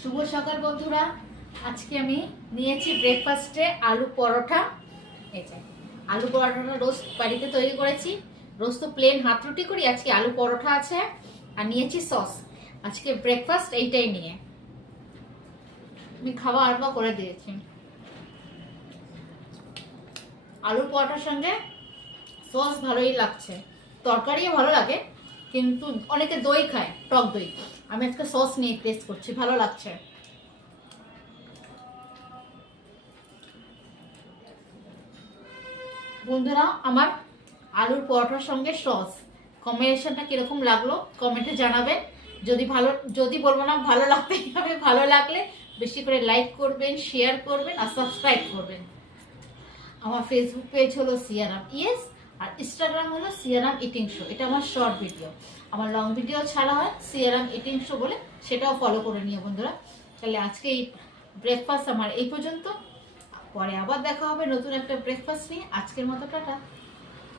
শুভ সকাল বন্ধুরা। আজকে আমি নিয়েছি ব্রেকফাস্টে আলু পরোটা। এই যে আলু পরোটাটা রোজ বাড়িতে তৈরি করেছি। রোজ তো প্লেন হাত রুটি করি, আজকে আলু পরোটা আছে আর নিয়েছি সস। আজকে ব্রেকফাস্ট এইটাই নিয়ে আমি খাওয়া আরম্ভ করে দিয়েছি। আলু পরোটার সঙ্গে সস ভালোই লাগছে, তরকারিও ভালো লাগে, কিন্তু অনেকে দই খায়, টক দই। আমি আজকে সস নিয়ে টেস্ট করছি, ভালো লাগছে। বন্ধুরা, আমার আলুর পরোটার সঙ্গে সস কম্বিনেশনটা কিরকম লাগলো কমেন্টে জানাবেন। যদি বলবো না ভালো লাগতে হবে, ভালো লাগলে বেশি করে লাইক করবেন, শেয়ার করবেন আর সাবস্ক্রাইব করবেন। আমার ফেসবুক পেজ হলো সিয়ারাম ইয়েস, আর ইনস্টাগ্রাম হলো সিয়ারাম ইটিং শো। এটা আমার শর্ট ভিডিও, আমার লং ভিডিও ছাড়া হয় সিয়ারাম ইটিং শো বলে, সেটাও ফলো করে নিও বন্ধুরা। তাহলে আজকে এই ব্রেকফাস্ট আমার এই পর্যন্ত, পরে আবার দেখা হবে নতুন একটা ব্রেকফাস্ট নিয়ে। আজকের মতো টাটা।